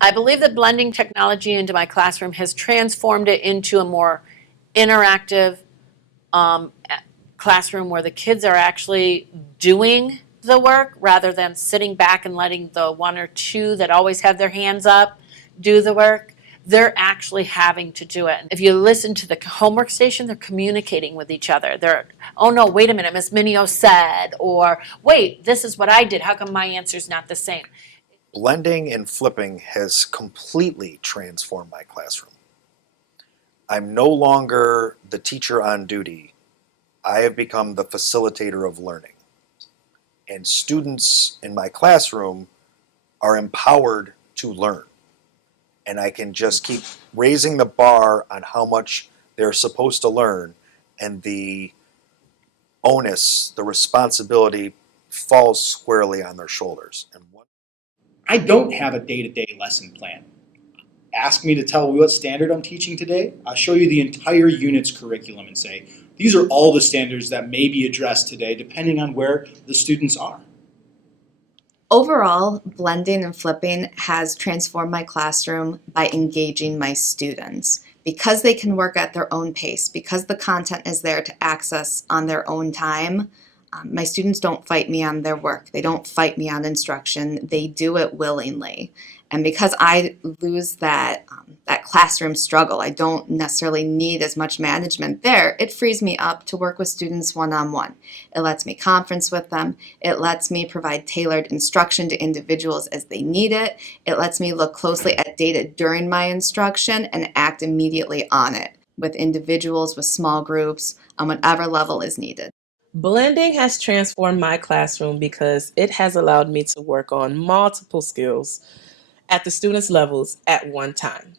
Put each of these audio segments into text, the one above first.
I believe that blending technology into my classroom has transformed it into a more interactive um, classroom where the kids are actually doing the work rather than sitting back and letting the one or two that always have their hands up do the work. They're actually having to do it. If you listen to the homework station, they're communicating with each other. They're, oh no, wait a minute, Miss Mineo said, or wait, this is what I did. How come my answer's not the same? Blending and flipping has completely transformed my classroom. I'm no longer the teacher on duty. I have become the facilitator of learning. And students in my classroom are empowered to learn. And I can just keep raising the bar on how much they're supposed to learn, and the onus, the responsibility falls squarely on their shoulders. And I don't have a day-to-day lesson plan. Ask me to tell you what standard I'm teaching today. I'll show you the entire unit's curriculum and say, these are all the standards that may be addressed today depending on where the students are. Overall, blending and flipping has transformed my classroom by engaging my students. Because they can work at their own pace, because the content is there to access on their own time, my students don't fight me on their work. They don't fight me on instruction. They do it willingly. And because I lose that classroom struggle, I don't necessarily need as much management there, it frees me up to work with students one-on-one. It lets me conference with them. It lets me provide tailored instruction to individuals as they need it. It lets me look closely at data during my instruction and act immediately on it with individuals, with small groups, on whatever level is needed. Blending has transformed my classroom because it has allowed me to work on multiple skills at the students' levels at one time.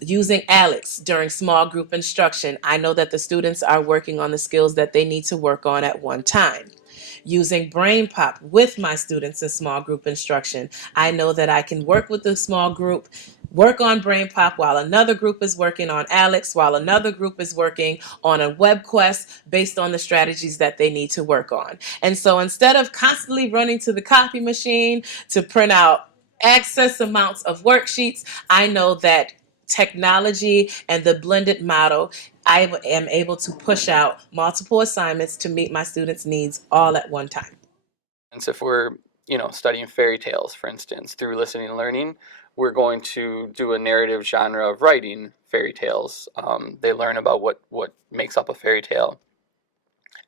Using Alex during small group instruction, I know that the students are working on the skills that they need to work on at one time. Using Brain Pop with my students in small group instruction, I know that I can work with the small group, work on Brain Pop while another group is working on Alex, while another group is working on a web quest based on the strategies that they need to work on. And so instead of constantly running to the copy machine to print out excess amounts of worksheets, I know that technology and the blended model, I am able to push out multiple assignments to meet my students' needs all at one time. And so if we're, studying fairy tales, for instance, through listening and learning, we're going to do a narrative genre of writing fairy tales. They learn about what makes up a fairy tale,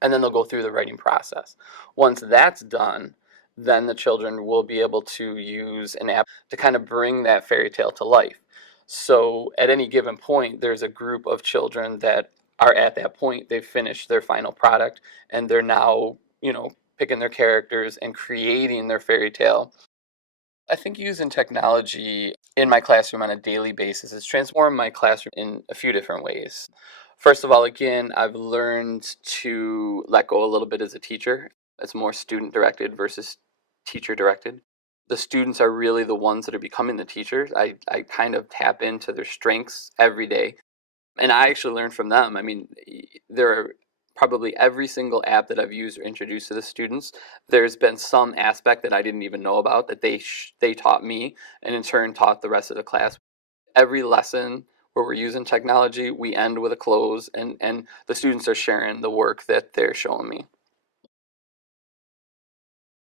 and then they'll go through the writing process. Once that's done, then the children will be able to use an app to kind of bring that fairy tale to life. So at any given point, there's a group of children that are at that point, they've finished their final product, and they're now, picking their characters and creating their fairy tale. I think using technology in my classroom on a daily basis has transformed my classroom in a few different ways. First of all, again, I've learned to let go a little bit as a teacher. It's more student directed versus teacher directed. The students are really the ones that are becoming the teachers. I kind of tap into their strengths every day. And I actually learn from them. I mean, there are probably every single app that I've used or introduced to the students, there's been some aspect that I didn't even know about that they taught me, and in turn taught the rest of the class. Every lesson where we're using technology, we end with a close, and the students are sharing the work that they're showing me.